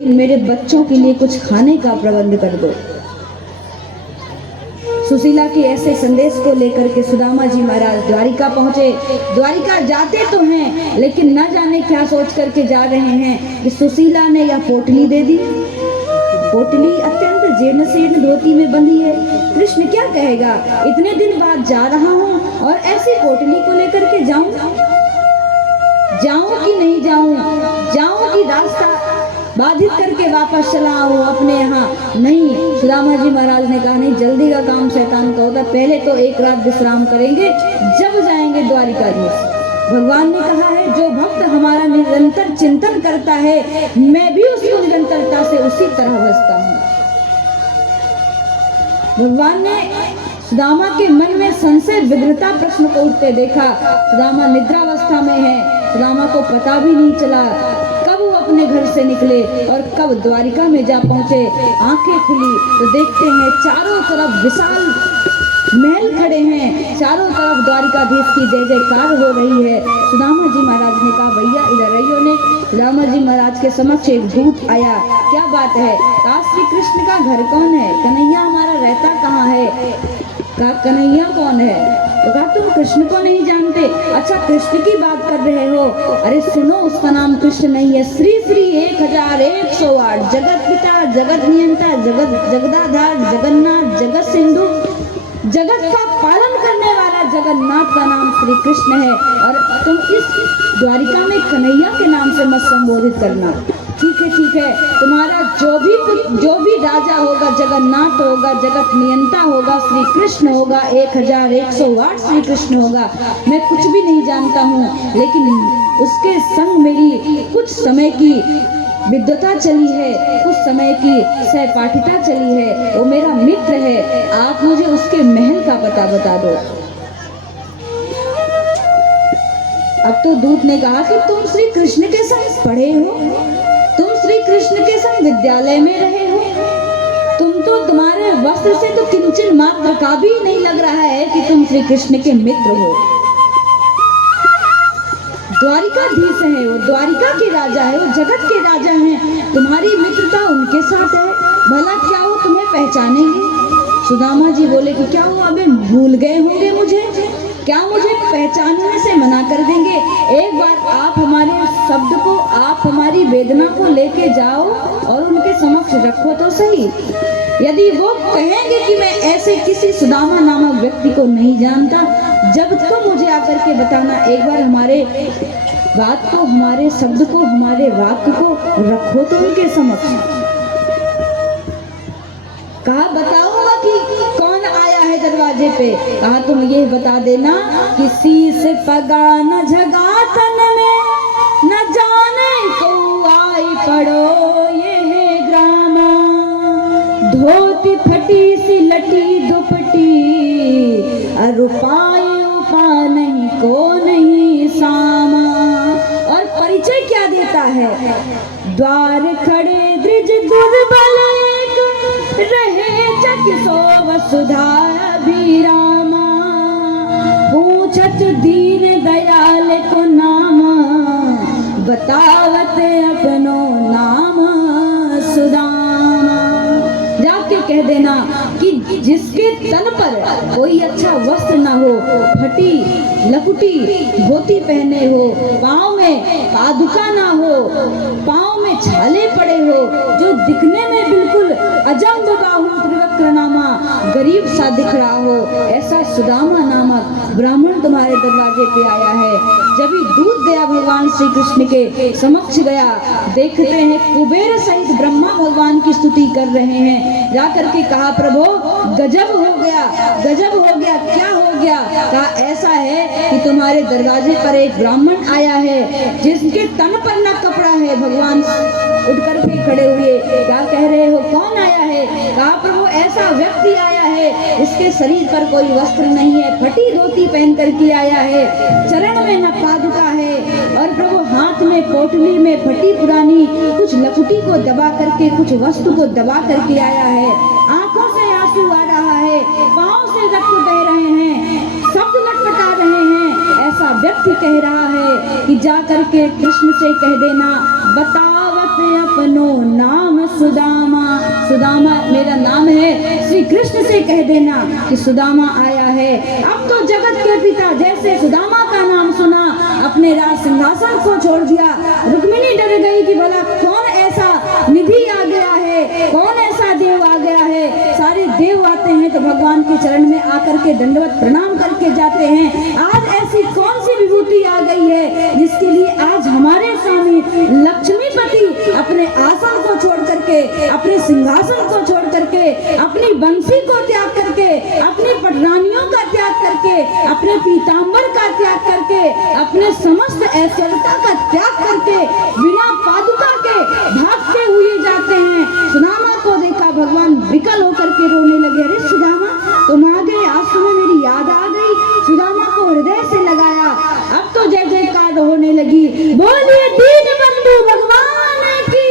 मेरे बच्चों के लिए कुछ खाने का प्रबंध कर दो। सुशीला के ऐसे संदेश को लेकर के सुदामा जी महाराज द्वारिका पहुंचे। द्वारिका जाते तो हैं, लेकिन न जाने क्या सोच करके जा रहे हैं कि सुशीला ने यह पोटली दे दी। पोटली अत्यंत जीर्ण शीर्ण धोती में बंधी है। कृष्ण क्या कहेगा, इतने दिन बाद जा रहा हूँ और ऐसी पोटली को लेकर के जाऊं कि नहीं जाऊं कि रास्ता बाधित करके वापस चला आऊं अपने यहाँ। नहीं, सुदामा जी महाराज ने कहा नहीं, जल्दी का काम शैतान का होता, पहले तो एक रात विश्राम करेंगे, जब जाएंगे द्वारिकाधीश। भगवान ने कहा है जो भक्त हमारा निरंतर चिंतन करता है, मैं भी उसको निरंतरता से उसी तरह बसता हूँ। भगवान ने सुदामा के मन में संशय विग्रता प्रश्न को उठते देखा। सुदामा निद्रावस्था में है, सुदामा को पता भी नहीं चला कब वो अपने घर से निकले और कब द्वारिका में जा पहुंचे। आंखें खुली तो देखते हैं चारों तरफ विशाल महल खड़े हैं, चारों तरफ द्वारिकाधीश की जय जयकार हो रही है। सुदामा जी महाराज ने कहा भैया इधर आइयो ने। सुदामा जी महाराज के समक्ष एक दूत आया। क्या बात है? कहा श्री कृष्ण का घर कौन है? कन्हैया हमारा रहता कहाँ है? कहा कन्हैया कौन है? तो कहा तुम कृष्ण को नहीं जानते? अच्छा कृष्ण की बात कर रहे हो? अरे सुनो, उसका नाम कृष्ण नहीं है, श्री श्री 1108 जगत पिता, जगत नियंता, जगदाधार, जगन्नाथ, जगत सिंधु, जगत का पालन करने वाला जगन्नाथ का नाम श्री कृष्ण है। और तुम इस द्वारिका में कन्हैया के नाम से मत संबोधित करना। ठीक है, तुम्हारा जो भी राजा होगा, जगन्नाथ होगा, जगत नियंता होगा, श्री कृष्ण होगा, 1108 श्री कृष्ण होगा, मैं कुछ भी नहीं जानता हूँ, लेकिन उसके संग मेरी कुछ समय की विद्वता चली है, कुछ समय की सहपाठिता चली है, वो मेरा मित्र है, आप मुझे उसके महल का पता बता दो। अब तो दूत ने कहा कि तुम श्री कृष्ण के संग पढ़े हो, तुम श्री कृष्ण के संग विद्यालय में रहे हो, तुम्हारे वस्त्र से तो किंचन मात्र का भी नहीं लग रहा है कि तुम श्री कृष्ण के मित्र हो। द्वारिकाधीश है वो, द्वारिका के राजा है वो, जगत के राजा हैं, तुम्हारी मित्रता उनके साथ है, भला क्या वो तुम्हें पहचानेंगे? सुदामा जी बोले कि क्या वो अबे भूल गए होंगे मुझे? क्या मुझे पहचानने से मना कर देंगे? एक बार आप हमारे शब्द को, आप हमारी वेदना को लेके जाओ और उनके समक्ष रखो तो सही। यदि वो कहेंगे कि मैं ऐसे किसी सुदामा नामक व्यक्ति को नहीं जानता, जब तो मुझे आकर के बताना, एक बार हमारे बात को, हमारे शब्द को, हमारे वाक्य को रखो तो उनके समक्ष। कहा बताऊंगा कि कौन आया है दरवाजे पे? कहा तुम ये बता देना कि शीश पगा न झगा तन में, न जाने को आई पड़ो ये है ग्रामा, धोती फटी सी लटी दुपटी, रुपाए उपा नहीं को नहीं सामा। और परिचय क्या देता है? द्वार खड़े द्विज दुर्बल रहे जग सो वसुधा अभिरामा, पूछत दीन दयाल को नामा, बतावत अपनो नाम सुदामा। जाके कह देना कि जिसके तन पर कोई अच्छा वस्त्र ना हो, फटी लकुटी धोती पहने हो, पाँव में पादुका ना हो, पाँव में छाले पड़े हो, जो दिखने में बिल्कुल अजंब बाहु त्रिवक्रनामा गरीब सा दिख रहा हो, ऐसा सुदामा नामक ब्राह्मण तुम्हारे दरवाजे पे आया है। जब ही दूत गया भगवान श्री कृष्ण के समक्ष गया, देखते हैं कुबेर सहित ब्रह्मा भगवान की स्तुति कर रहे हैं। जाकर के कहा प्रभु गजब हो गया, गजब हो गया, क्या हो गया? कहा ऐसा है कि तुम्हारे दरवाजे पर एक ब्राह्मण आया है जिसके तन पर न कपड़ा है। भगवान उठ करके खड़े हुए, क्या कह रहे हो, कौन आया है? कहा प्रभु ऐसा व्यक्ति आया है, इसके शरीर पर कोई वस्त्र नहीं है, फटी धोती पहन करके आया है, चरण में न पादुका है, और प्रभु हाथ में पोटली में फटी पुरानी कुछ लकुटी को दबा करके, कुछ वस्तु को दबा करके आया है, आंखों से आंसू आ रहा है, पांव से रक्त बह रहे हैं, शब्द लटपटा रहे हैं। ऐसा व्यक्ति कह रहा है कि जा करके कृष्ण से कह देना, बतावत अपनो नाम सुदामा। सुदामा मेरा नाम है, श्री कृष्ण से कह देना कि सुदामा आया है। अब तो जगत के पिता जैसे सुदामा का नाम सुना, अपने राज सिंहासन को छोड़ दिया। रुक्मिणी डर गई कि भला कौन ऐसा निधि आ गया है, कौन ऐसा देव आ गया है। सारे देव आते हैं तो भगवान के चरण में आकर के दंडवत प्रणाम करके जाते हैं। आज ऐसी कौन सी विभूति आ गई है जिसके लिए आज हमारे स्वामी लक्ष्मीपति अपने आसन को छोड़ करके, अपने सिंहासन को छोड़ करके, अपनी बंसी को त्याग करके, अपनी पटरानियों का त्याग करके, अपने पीतांबर का त्याग करके, अपने समस्त ऐश्वर्यता का त्याग करके बिना पादुका के भागते हुए जाते हैं। सुदामा को देखा, भगवान विकल होकर के रोने लगे। अरे सुदामा तुम आ गए, आज तुम्हें मेरी याद आ गई। सुदामा को हृदय से लगाया। अब तो जय जयकार होने लगी। बोलिए दीन बंधु भगवान की।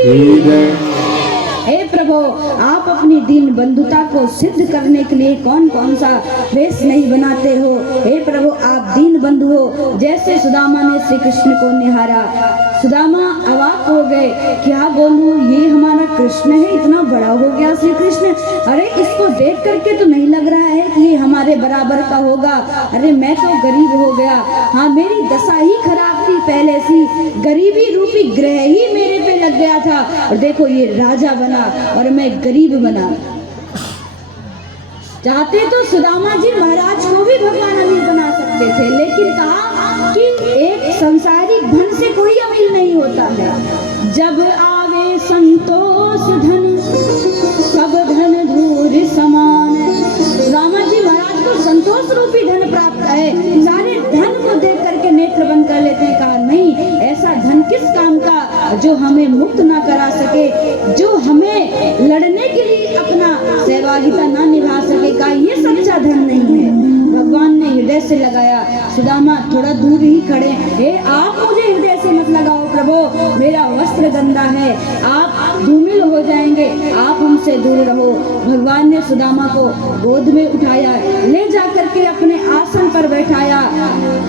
हे प्रभु, आप अपनी दीन बंधुता को सिद्ध करने के लिए कौन कौन सा वेश नहीं बनाते हो। हे प्रभु, आप दीन बंधु हो। जैसे सुदामा ने श्री कृष्ण को निहारा, सुदामा अवाक हो गए। क्या बोलूं, ये हमारा कृष्ण है, इतना बड़ा हो गया श्री कृष्ण। अरे इसको देख करके तो नहीं लग रहा है कि ये हमारे बराबर का होगा। अरे मैं तो गरीब हो गया। हाँ, मेरी दशा ही खराब थी पहले सी, गरीबी रूपी ग्रह ही मेरे पे लग गया था। और देखो ये राजा बना और मैं गरीब बना। चाहते तो सुदामा जी महाराज को भी भगवान अमीर बना सकते थे, लेकिन कहा कि एक संसारिक धन से कोई अमीर नहीं होता है। जब आवे संतोष धन सब धन धूर समान। सुदामा जी महाराज को संतोष रूपी धन प्राप्त है। सारे धन को देख करके नेत्र बंद कर लेते हैं। कहा नहीं, ऐसा धन किस काम का जो हमें मुक्त ना करा सके, जो हमें लड़ने के लिए अपना सहभागिता ना निभा सकेगा, ये सच्चा धन नहीं है। भगवान ने हृदय से लगाया। सुदामा थोड़ा दूर ही खड़े। हे, आप मुझे हृदय से मत लगाओ प्रभु, मेरा वस्त्र गंदा है, आप धूमिल हो जाएंगे, आप हमसे दूर रहो। भगवान ने सुदामा को गोद में उठाया, ले जाकर के अपने आसन पर बैठाया।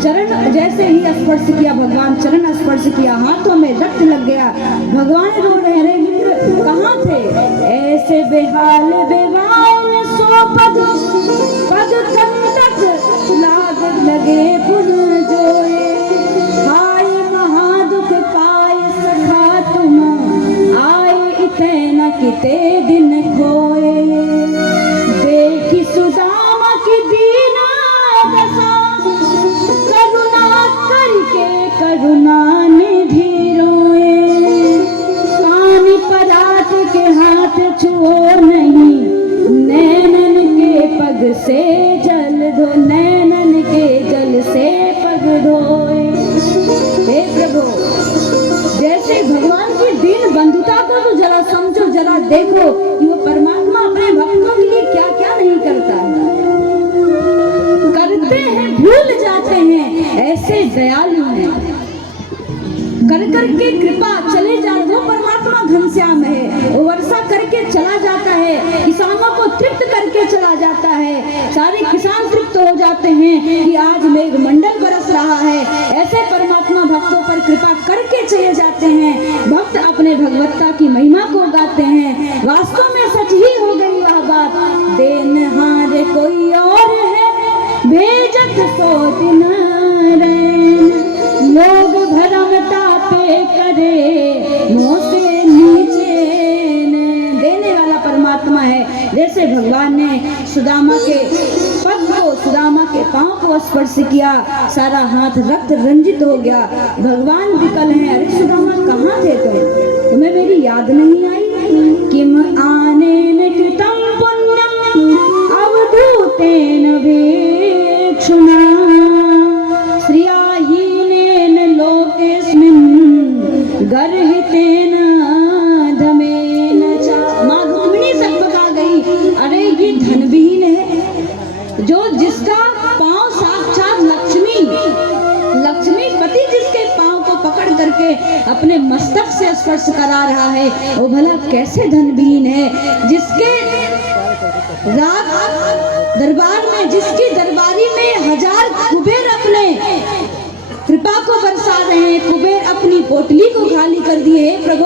चरण जैसे ही स्पर्श किया, भगवान चरण स्पर्श किया, हाथों में रक्त लग गया। भगवान रो रहे हैं, मित्र कहाँ थे। ऐसे बेहाल बेवाल सो पद पद तक लाग लगे पुन जोए। हाय महादुख पाए सखा तुम, आए इते न किते दिन खोए। देखी सुदामा की दीना दशा, करुणा करके करुणा निधि रोए। पानी परात के हाथ छुओ नहीं, नैनन के पग से जल धो, नैनन के जल से पग धोए। हे प्रभु, जैसे भगवान की दीन बंधुता को तो जरा समझो, जरा देखो कि वो परमात्मा अपने भक्तों के लिए क्या क्या नहीं करता है। करते हैं, भूल जाते हैं, ऐसे दयालु हैं। कर करके कृपा चले जा, वो परमात्मा घनश्याम है। वो वर्षा करके चला जाता है, किसानों को तृप्त करके चला जाता है। सारे किसान तृप्त हो जाते हैं कि आज मेघ मंडल बरस रहा है। ऐसे परमात्मा भक्तों पर कृपा करके चले जाते हैं। भक्त अपने भगवत्ता की महिमा को गाते हैं। वास्तव में सच ही हो गई वह बात, देनहार कोई और है, भेजत सो दिन रैन। लोग भरमता पे करे, मुँह से नीचे न। देने वाला परमात्मा है। जैसे भगवान ने सुदामा के पग को, सुदामा के पांव को स्पर्श किया, सारा हाथ रक्त रंजित हो गया। भगवान विकल हैं। अरे सुदामा कहाँ थे तुम, तुम्हें मेरी याद नहीं आई। किम आनेन कृतं पुण्यम अवधूतेन वेक्षुना, श्रियाहीनेन लोकेस्मिन् गर्हितेन धमेन च। माँ रुक्मिणी सकबका गई। अरे ये धनविहीन है, जो जिसका पांव साक्षात लक्ष्मीपति जिसके पांव को पकड़ करके अपने मस्तक से स्पर्श करा रहा है, वो भला कैसे धनविहीन है। जिसके रात दरबार में, जिसकी दरबारी में 1000 कुबेर अपने कृपा कृपा को बरसा रहे हैं। कुबेर अपनी पोटली को खाली कर दिए। हे प्रभु,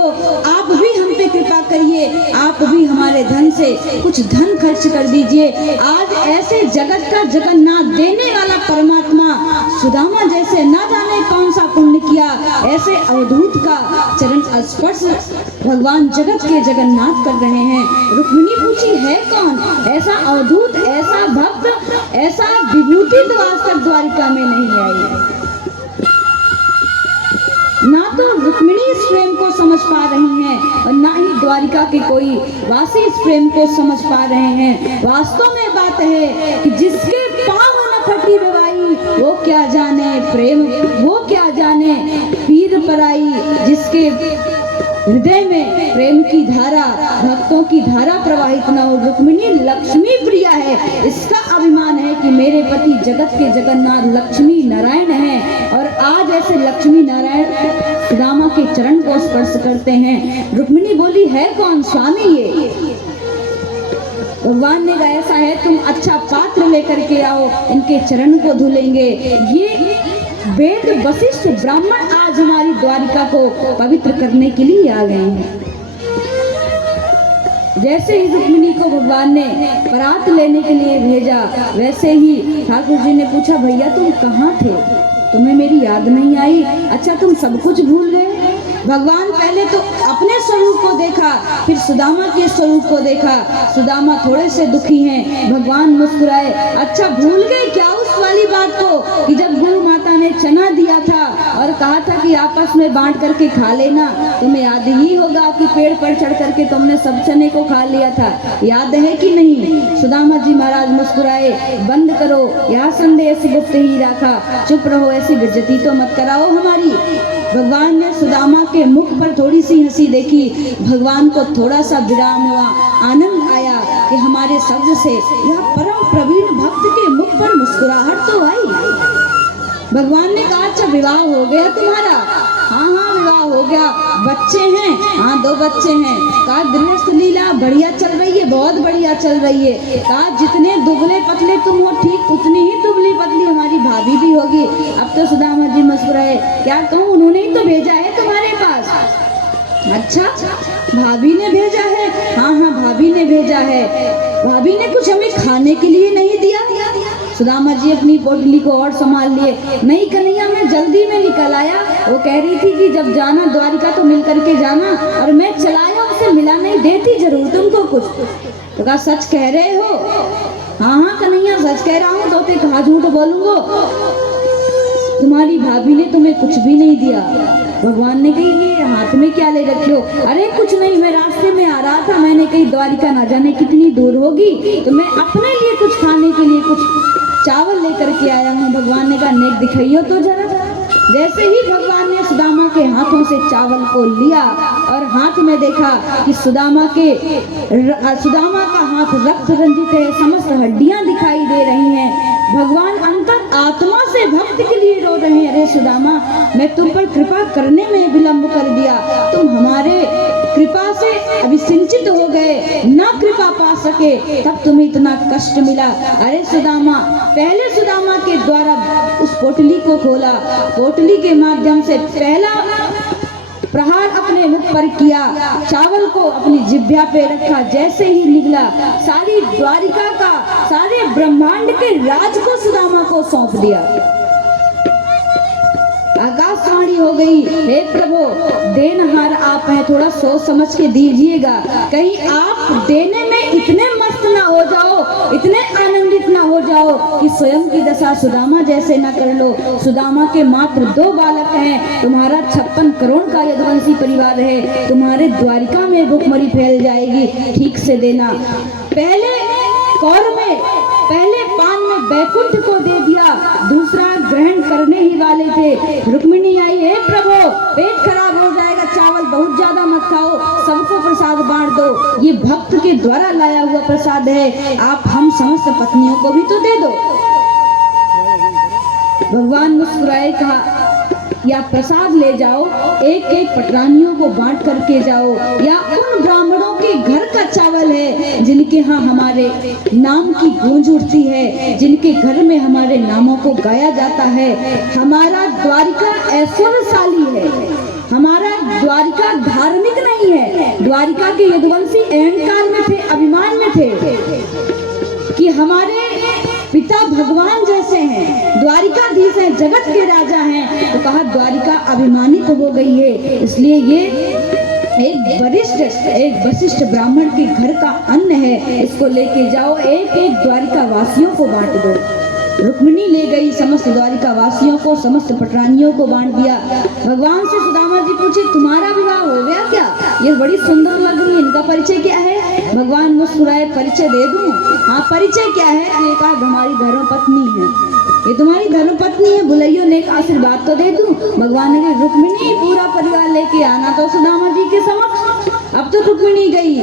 आप भी हम पे कृपा करिए, आप भी हमारे धन से कुछ धन खर्च कर दीजिए। आज ऐसे जगत का जगन्नाथ देने वाला परमात्मा सुदामा जैसे ना जाने कौन सा पुण्य किया, ऐसे अवधूत का चरण स्पर्श भगवान जगत के जगन्नाथ कर रहे हैं। रुक्मिणी पूछी, है कौन ऐसा अवधूत, ऐसा भक्त, ऐसा विभूति तो आज तक द्वारिका में नहीं आई। ना तो रुक्मिणी इस प्रेम को समझ पा रही हैं और ना ही द्वारिका के कोई वासी इस प्रेम को समझ पा रहे हैं। वास्तव में बात है कि जिसके पाँव न फटी रवाई, वो क्या जाने प्रेम, वो क्या जाने पीर पराई। जिसके हृदय में प्रेम की धारा, भक्तों की धारा प्रवाहित न हो। रुक्मिणी लक्ष्मी प्रिया है, इसका अभिमान है कि मेरे पति जगत के जगन्नाथ लक्ष्मी नारायण हैं। और आज ऐसे लक्ष्मी नारायण सुदामा के चरण को स्पर्श करते हैं। रुक्मिणी बोली, है कौन स्वामी ये? भगवान ने कहा, ऐसा है, तुम अच्छा पात्र लेकर के आओ, इनके चरण को धुलेंगे। ये वेद वशिष्ठ ब्राह्मण आज हमारी द्वारिका को पवित्र करने के लिए आ गए हैं। जैसे ही रुक्मिणी को भगवान ने परात लेने के लिए भेजा, वैसे ही ठाकुर जी ने पूछा, भैया तुम कहाँ थे, तुम्हें मेरी याद नहीं आई? अच्छा तुम सब कुछ भूल गए? भगवान पहले तो अपने स्वरूप को देखा, फिर सुदामा के स्वरूप को देखा। सुदामा थोड़े से दुखी हैं। भगवान मुस्कुराए, अच्छा भूल गए क्या उस वाली बात को कि जब गौ माता ने चना दिया था और कहा था कि आपस में बांट करके खा लेना? तुम्हें याद ही होगा कि पेड़ पर चढ़ करके तुमने सब चने को खा लिया था, याद है कि नहीं? सुदामा जी महाराज मुस्कुराए, बंद करो यह संदेश गुप्त ही रखा, चुप रहो, ऐसी बेइज्जती तो मत कराओ हमारी। भगवान ने सुदामा के मुख पर थोड़ी सी हंसी देखी। भगवान को थोड़ा सा विराम हुआ, आनंद आया कि हमारे शब्द से यह परम प्रवीण भक्त के मुख पर मुस्कुराहट तो आई। भगवान ने कहा, अच्छा विवाह हो गया तुम्हारा? हाँ हाँ विवाह हो गया। बच्चे हैं? हाँ 2 बच्चे हैं। कहा गृहस्थ लीला बढ़िया चल रही है? बहुत बढ़िया चल रही है। कहा जितने दुबले पतले तुम हो, ठीक उतनी ही दुबली पतली हमारी भाभी भी होगी। अब तो सुदामा जी मुस्कुराए, क्या कहूँ, उन्होंने ही तो भेजा है तुम्हारे पास। अच्छा भाभी ने भेजा है? हाँ हाँ भाभी ने भेजा है। भाभी ने कुछ हमें खाने के लिए नहीं दिया? सुदामा जी अपनी पोटली को और संभाल लिए, नहीं कन्हैया मैं जल्दी में निकल आया, वो कह रही थी कि जब जाना द्वारिका तो मिल करके जाना, और मैं चलाया उसे मिला नहीं, देती जरूर तुमको कुछ। तो कहा सच कह रहे हो? हाँ हाँ कन्हैया सच कह रहा हूँ, तो कहा झूठ बोलूंगा? तुम्हारी भाभी ने तुम्हें कुछ भी नहीं दिया? भगवान ने कही, ये हाथ में क्या ले रखे हो? अरे कुछ नहीं, मैं रास्ते में आ रहा था, मैंने कही द्वारिका ना जाने कितनी दूर होगी, तो मैं अपने लिए कुछ खाने के लिए कुछ चावल लेकर के आया हूँ। भगवान ने कहा नेक दिखाइयो तो जरा। जैसे ही भगवान ने सुदामा के हाथों से चावल को लिया और हाथ में देखा कि सुदामा का हाथ रक्त रंजित है, समस्त हड्डियां दिखाई दे रही हैं। भगवान अंतर आत्मा से भक्त के लिए रो रहे हैं, अरे सुदामा मैं तुम पर कृपा करने में विलंब कर दिया, तुम हमारे कृपा से अभिसिंचित हो गए, ना कृपा पा सके, तब तुम्हें इतना कष्ट मिला। अरे सुदामा, पहले सुदामा के द्वारा उस पोटली को खोला, पोटली के माध्यम से पहला प्रहार अपने मुख पर किया, चावल को अपनी जिह्वा पे रखा, जैसे ही निकला सारी द्वारिका का, सारे ब्रह्मांड के राज को सुदामा को सौंप दिया। आकाशवाणी हो गई, हे प्रभु देनहार आप हैं, थोड़ा सोच समझ के दीजिएगा, कहीं आप देने में इतने मस्त ना हो जाओ, इतने आनंदित ना हो जाओ कि स्वयं की दशा सुदामा जैसे ना कर लो। सुदामा के मात्र 2 बालक हैं, तुम्हारा 56 करोड़ का यदुवंशी परिवार है, तुम्हारे द्वारिका में भूखमरी फैल जाएगी, ठीक से देना। पहले कौर में, पहले पान में बैकुंठ को दे दिया, दूसरा ग्रहण करने ही वाले थे। रुक्मिणी आई, हे प्रभु पेट खराब हो जाएगा, चावल बहुत ज्यादा मत खाओ, सबको प्रसाद बांट दो, ये भक्त के द्वारा लाया हुआ प्रसाद है, आप हम समस्त पत्नियों को भी तो दे दो। भगवान मुस्कुराए, कहा या प्रसाद ले जाओ, एक एक पटरानियों को बांट करके जाओ, या उन ब्राह्मणों के घर का चावल है, जिनके यहाँ हमारे नाम की गूंज उठती है, जिनके घर में हमारे नामों को गाया जाता है। हमारा द्वारिका ऐश्वर्यशाली है, हमारा द्वारिका धार्मिक नहीं है। द्वारिका के यदुवंशी अहंकार में थे, अभिमान में थे कि हमारे पिता भगवान जैसे हैं, द्वारिकाधीश हैं, जगत के राजा हैं। तो कहा द्वारिका अभिमानित हो गई है, इसलिए ये एक वशिष्ठ ब्राह्मण के घर का अन्न है, इसको लेके जाओ, एक एक द्वारिका वासियों को बांट दो। रुक्मिणी ले गई, समस्त द्वारिका वासियों को, समस्त पटरानियों को बांट दिया। भगवान से सुदामा जी पूछे तुम्हारा विवाह हो गया क्या? ये बड़ी सुंदर लग रही है, इनका परिचय क्या है? भगवान मुस्कुराए, परिचय दे दूं? हाँ, परिचय क्या है? ये कहा हमारी धर्मपत्नी है, ये तुम्हारी धर्मपत्नी है। बुलाइयो ने एक आशीर्वाद तो दे दूं। भगवान ने कहा रुक्मिणी पूरा परिवार लेके आना तो सुदामा जी के समक्ष। अब तो रुक्मिणी गई,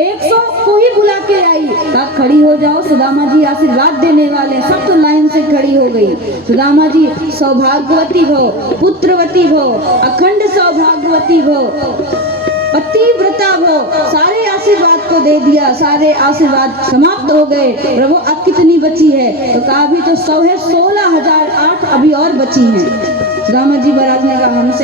100 को ही बुला के आई, कहा खड़ी हो जाओ, सुदामा जी आशीर्वाद देने वाले। सब तो लाइन से खड़ी हो गई। सुदामा जी सौभाग्यवती भो, पुत्रवती भो, अखंड सौभाग्यवती भो, पतिव्रता भो, सारे आशीर्वाद को दे दिया। सारे आशीर्वाद समाप्त हो गए। प्रभु अब कितनी बची है? तो कहा अभी तो 100 है, 16,008 अभी और बची हैं। सुदामा जी महाराज ने कहा हमसे